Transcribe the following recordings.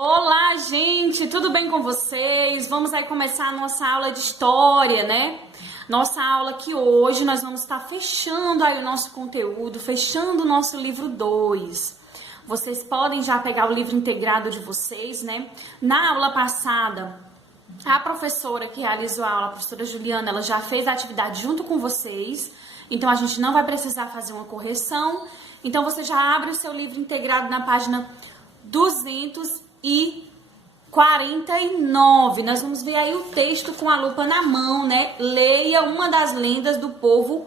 Olá, gente, tudo bem com vocês? Vamos aí começar a nossa aula de história, né? Nossa aula que hoje nós vamos estar fechando aí o nosso conteúdo, fechando o nosso livro 2. Vocês podem já pegar o livro integrado de vocês, né? Na aula passada, a professora que realizou a aula, a professora Juliana, ela já fez a atividade junto com vocês, então a gente não vai precisar fazer uma correção. Então você já abre o seu livro integrado na página 249. Nós vamos ver aí o texto com a lupa na mão, né? Leia uma das lendas do povo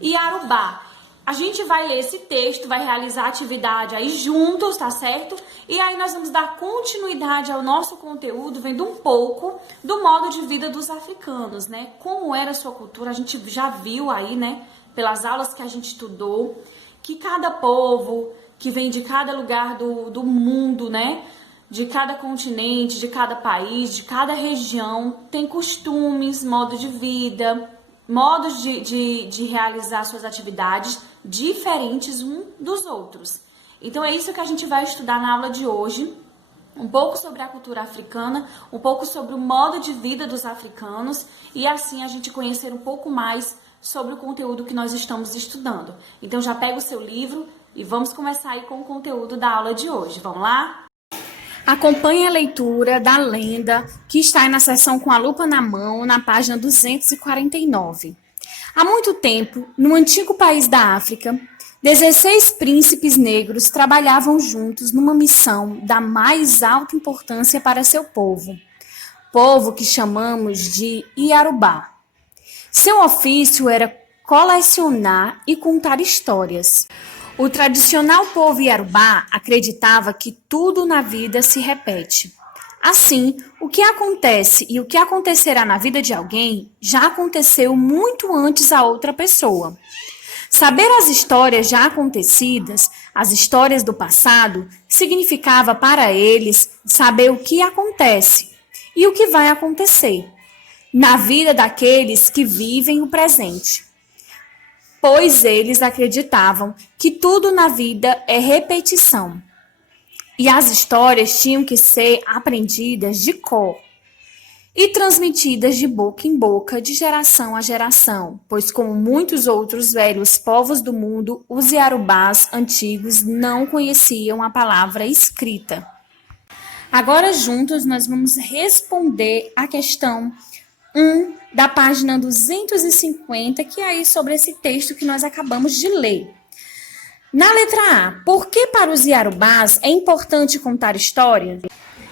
Iorubá. A gente vai ler esse texto, vai realizar a atividade aí juntos, tá certo? E aí nós vamos dar continuidade ao nosso conteúdo, vendo um pouco do modo de vida dos africanos, né? Como era a sua cultura, a gente já viu aí, né? Pelas aulas que a gente estudou, que cada povo que vem de cada lugar do mundo, né? De cada continente, de cada país, de cada região, tem costumes, modo de vida, modos de realizar suas atividades diferentes um dos outros. Então é isso que a gente vai estudar na aula de hoje, um pouco sobre a cultura africana, um pouco sobre o modo de vida dos africanos e assim a gente conhecer um pouco mais sobre o conteúdo que nós estamos estudando. Então já pega o seu livro e vamos começar aí com o conteúdo da aula de hoje. Vamos lá? Acompanhe a leitura da lenda que está aí na seção com a lupa na mão, na página 249. Há muito tempo, no antigo país da África, 16 príncipes negros trabalhavam juntos numa missão da mais alta importância para seu povo que chamamos de Iorubá. Seu ofício era colecionar e contar histórias. O tradicional povo Iorubá acreditava que tudo na vida se repete. Assim, o que acontece e o que acontecerá na vida de alguém já aconteceu muito antes a outra pessoa. Saber as histórias já acontecidas, as histórias do passado, significava para eles saber o que acontece e o que vai acontecer na vida daqueles que vivem o presente. Pois eles acreditavam que tudo na vida é repetição. E as histórias tinham que ser aprendidas de cor e transmitidas de boca em boca, de geração a geração, pois como muitos outros velhos povos do mundo, os Iorubás antigos não conheciam a palavra escrita. Agora juntos nós vamos responder a questão 1 da página 250, que é aí sobre esse texto que nós acabamos de ler. Na letra A, por que para os Iorubás é importante contar histórias?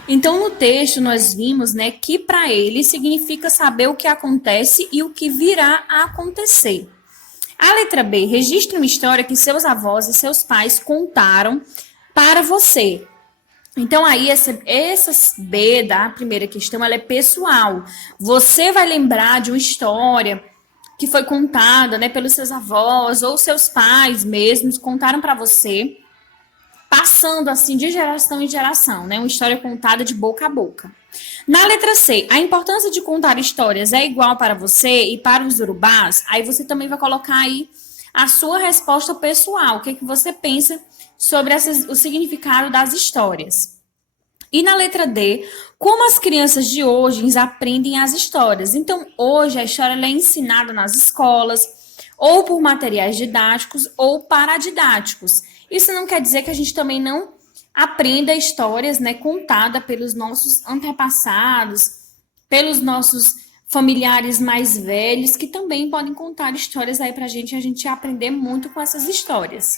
Então, no texto, nós vimos, né, que para eles significa saber o que acontece e o que virá a acontecer. A letra B, registre uma história que seus avós e seus pais contaram para você. Então, aí, essa B da primeira questão, ela é pessoal. Você vai lembrar de uma história que foi contada, né, pelos seus avós ou seus pais mesmos, contaram para você, passando assim de geração em geração, né, uma história contada de boca a boca. Na letra C, a importância de contar histórias é igual para você e para os urubás? Aí você também vai colocar aí a sua resposta pessoal, o que você pensa sobre o significado das histórias. E na letra D, como as crianças de hoje aprendem as histórias? Então, hoje a história é ensinada nas escolas, ou por materiais didáticos, ou paradidáticos. Isso não quer dizer que a gente também não aprenda histórias, né, contadas pelos nossos antepassados, pelos nossos familiares mais velhos, que também podem contar histórias aí pra gente, e a gente aprender muito com essas histórias.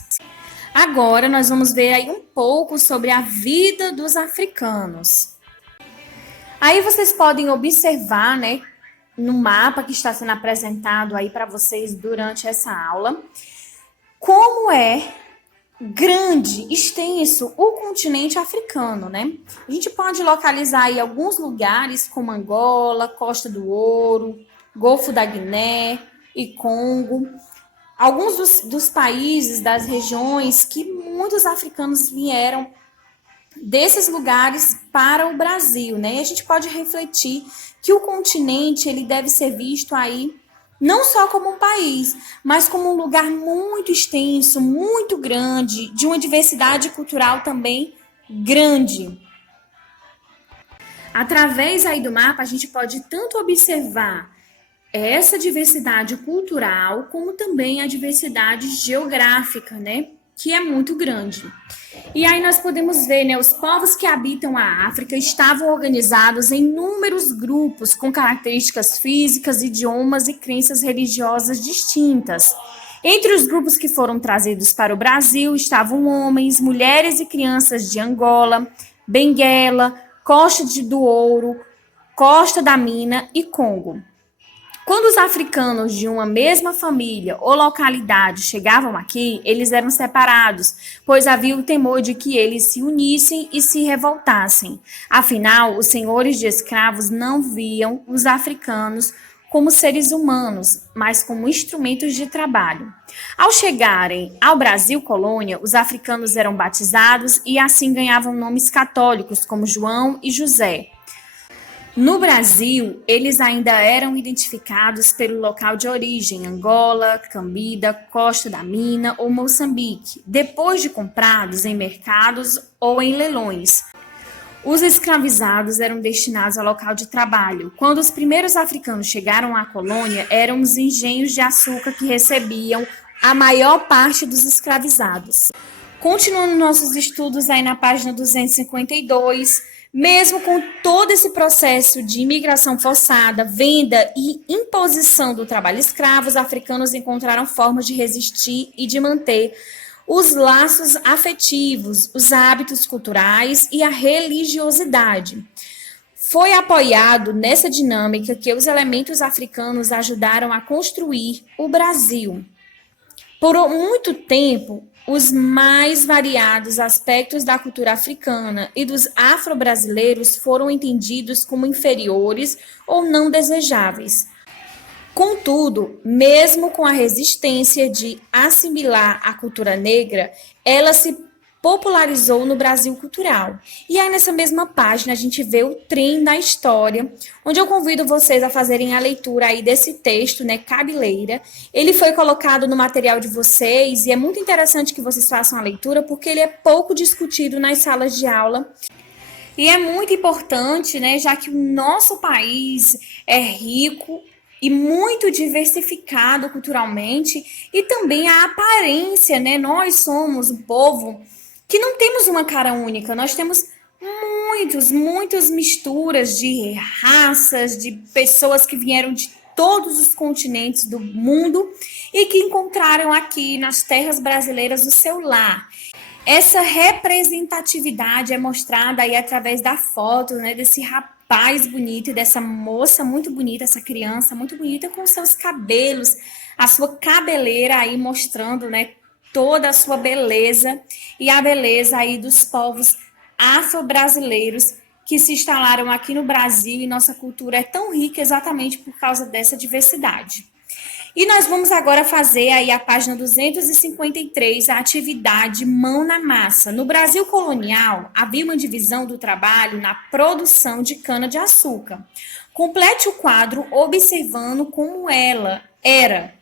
Agora nós vamos ver aí um pouco sobre a vida dos africanos. Aí vocês podem observar, né, no mapa que está sendo apresentado aí para vocês durante essa aula, como é grande, extenso o continente africano, né? A gente pode localizar aí alguns lugares como Angola, Costa do Ouro, Golfo da Guiné e Congo. Alguns dos países, das regiões que muitos africanos vieram desses lugares para o Brasil, né? E a gente pode refletir que o continente ele deve ser visto aí não só como um país, mas como um lugar muito extenso, muito grande, de uma diversidade cultural também grande. Através aí do mapa, a gente pode tanto observar essa diversidade cultural, como também a diversidade geográfica, né? Que é muito grande. E aí nós podemos ver, né, os povos que habitam a África estavam organizados em inúmeros grupos com características físicas, idiomas e crenças religiosas distintas. Entre os grupos que foram trazidos para o Brasil estavam homens, mulheres e crianças de Angola, Benguela, do Ouro, Costa da Mina e Congo. Quando os africanos de uma mesma família ou localidade chegavam aqui, eles eram separados, pois havia o temor de que eles se unissem e se revoltassem. Afinal, os senhores de escravos não viam os africanos como seres humanos, mas como instrumentos de trabalho. Ao chegarem ao Brasil colônia, os africanos eram batizados e assim ganhavam nomes católicos, como João e José. No Brasil, eles ainda eram identificados pelo local de origem, Angola, Cambida, Costa da Mina ou Moçambique, depois de comprados em mercados ou em leilões. Os escravizados eram destinados ao local de trabalho. Quando os primeiros africanos chegaram à colônia, eram os engenhos de açúcar que recebiam a maior parte dos escravizados. Continuando nossos estudos aí na página 252, mesmo com todo esse processo de imigração forçada, venda e imposição do trabalho escravo, os africanos encontraram formas de resistir e de manter os laços afetivos, os hábitos culturais e a religiosidade. Foi apoiado nessa dinâmica que os elementos africanos ajudaram a construir o Brasil. Por muito tempo, os mais variados aspectos da cultura africana e dos afro-brasileiros foram entendidos como inferiores ou não desejáveis. Contudo, mesmo com a resistência de assimilar a cultura negra, ela se popularizou no Brasil cultural. E aí nessa mesma página a gente vê o trem da história, onde eu convido vocês a fazerem a leitura aí desse texto, né, Cabeleira. Ele foi colocado no material de vocês e é muito interessante que vocês façam a leitura porque ele é pouco discutido nas salas de aula. E é muito importante, né, já que o nosso país é rico e muito diversificado culturalmente e também a aparência, né? Nós somos um povo que não temos uma cara única, nós temos muitas misturas de raças, de pessoas que vieram de todos os continentes do mundo e que encontraram aqui nas terras brasileiras o seu lar. Essa representatividade é mostrada aí através da foto, né, desse rapaz bonito e dessa moça muito bonita, essa criança muito bonita com seus cabelos, a sua cabeleira aí mostrando, né, toda a sua beleza e a beleza aí dos povos afro-brasileiros que se instalaram aqui no Brasil e nossa cultura é tão rica exatamente por causa dessa diversidade. E nós vamos agora fazer aí a página 253, a atividade mão na massa. No Brasil colonial, havia uma divisão do trabalho na produção de cana-de-açúcar. Complete o quadro observando como ela era.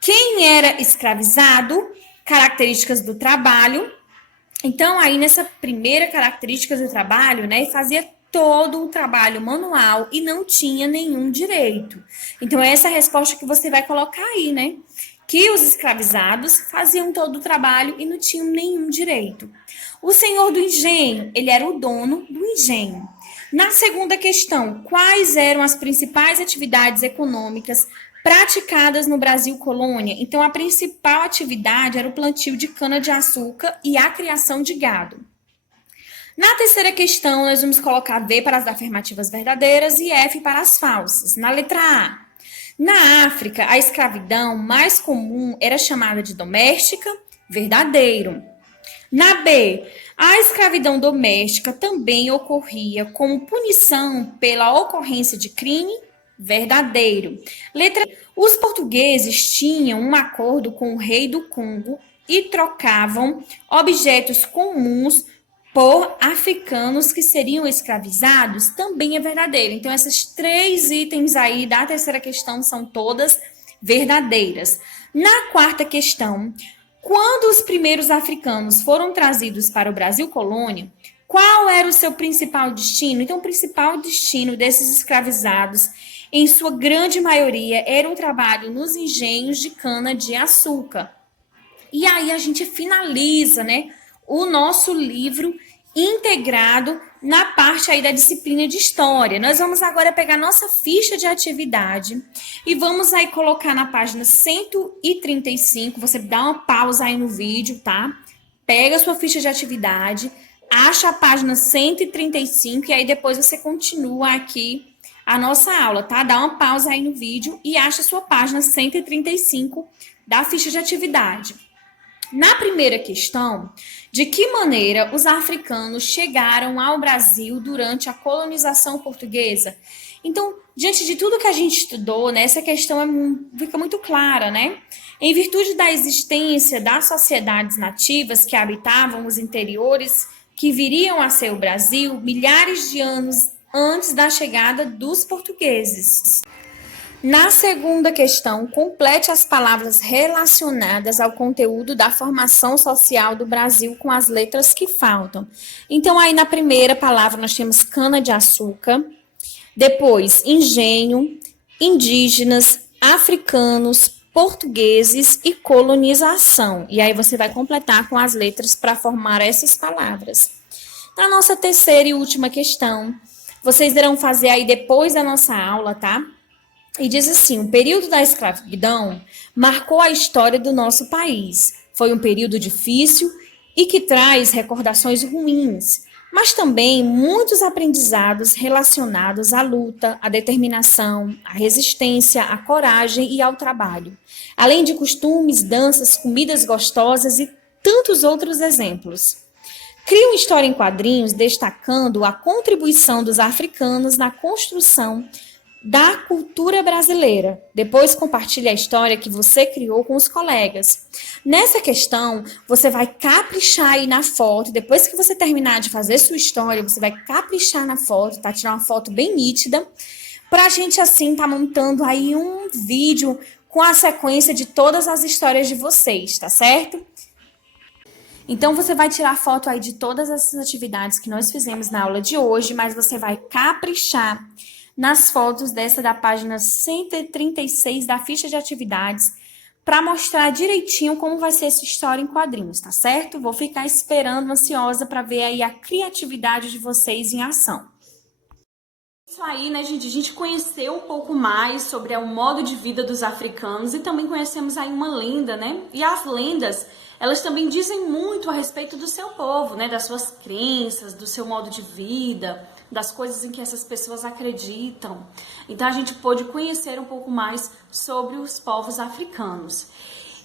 Quem era escravizado, características do trabalho. Então, aí nessa primeira característica do trabalho, né, fazia todo o trabalho manual e não tinha nenhum direito. Então, essa é a resposta que você vai colocar aí, né? Que os escravizados faziam todo o trabalho e não tinham nenhum direito. O senhor do engenho, ele era o dono do engenho. Na segunda questão, quais eram as principais atividades econômicas praticadas no Brasil colônia? Então, a principal atividade era o plantio de cana-de-açúcar e a criação de gado. Na terceira questão, nós vamos colocar V para as afirmativas verdadeiras e F para as falsas. Na letra A, na África, a escravidão mais comum era chamada de doméstica, verdadeiro. Na B, a escravidão doméstica também ocorria como punição pela ocorrência de crime, verdadeiro. Letra E, os portugueses tinham um acordo com o rei do Congo e trocavam objetos comuns por africanos que seriam escravizados, também é verdadeiro. Então, esses três itens aí da terceira questão são todas verdadeiras. Na quarta questão, quando os primeiros africanos foram trazidos para o Brasil colônia, Qual era o seu principal destino? Então, o principal destino desses escravizados, em sua grande maioria, era o trabalho nos engenhos de cana-de-açúcar. E aí a gente finaliza, né, o nosso livro integrado na parte aí da disciplina de história. Nós vamos agora pegar nossa ficha de atividade e vamos aí colocar na página 135. Você dá uma pausa aí no vídeo, tá? Pega a sua ficha de atividade, acha a página 135 e aí depois você continua aqui a nossa aula, tá? Dá uma pausa aí no vídeo e acha a sua página 135 da ficha de atividade. Na primeira questão, de que maneira os africanos chegaram ao Brasil durante a colonização portuguesa? Então, diante de tudo que a gente estudou, né, essa questão fica muito clara, né? Em virtude da existência das sociedades nativas que habitavam os interiores que viriam a ser o Brasil milhares de anos antes da chegada dos portugueses. Na segunda questão, complete as palavras relacionadas ao conteúdo da formação social do Brasil com as letras que faltam. Então, aí na primeira palavra nós temos cana-de-açúcar, depois engenho, indígenas, africanos, portugueses e colonização. E aí você vai completar com as letras para formar essas palavras. Na nossa terceira e última questão, vocês irão fazer aí depois da nossa aula, tá? E diz assim: o período da escravidão marcou a história do nosso país. Foi um período difícil e que traz recordações ruins, mas também muitos aprendizados relacionados à luta, à determinação, à resistência, à coragem e ao trabalho. Além de costumes, danças, comidas gostosas e tantos outros exemplos. Cria uma história em quadrinhos destacando a contribuição dos africanos na construção da cultura brasileira. Depois compartilhe a história que você criou com os colegas. Nessa questão, você vai caprichar aí na foto. Depois que você terminar de fazer sua história, você vai caprichar na foto, tá? Tirar uma foto bem nítida, pra gente assim tá montando aí um vídeo com a sequência de todas as histórias de vocês, tá certo? Então, você vai tirar foto aí de todas essas atividades que nós fizemos na aula de hoje, mas você vai caprichar nas fotos dessa da página 136 da ficha de atividades para mostrar direitinho como vai ser essa história em quadrinhos, tá certo? Vou ficar esperando, ansiosa para ver aí a criatividade de vocês em ação. Isso aí, né, gente? A gente conheceu um pouco mais sobre o modo de vida dos africanos e também conhecemos aí uma lenda, né? E as lendas, elas também dizem muito a respeito do seu povo, né? Das suas crenças, do seu modo de vida, das coisas em que essas pessoas acreditam. Então, a gente pôde conhecer um pouco mais sobre os povos africanos.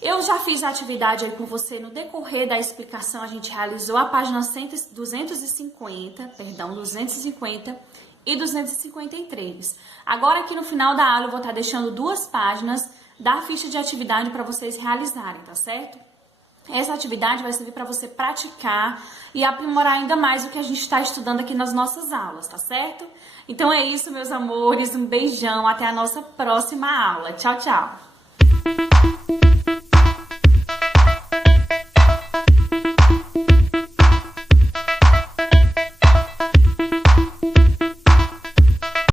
Eu já fiz a atividade aí com você no decorrer da explicação. A gente realizou a página 250 e 253. Agora, aqui no final da aula, eu vou estar deixando 2 páginas da ficha de atividade para vocês realizarem, tá certo? Essa atividade vai servir para você praticar e aprimorar ainda mais o que a gente está estudando aqui nas nossas aulas, tá certo? Então é isso, meus amores. Um beijão. Até a nossa próxima aula. Tchau, tchau.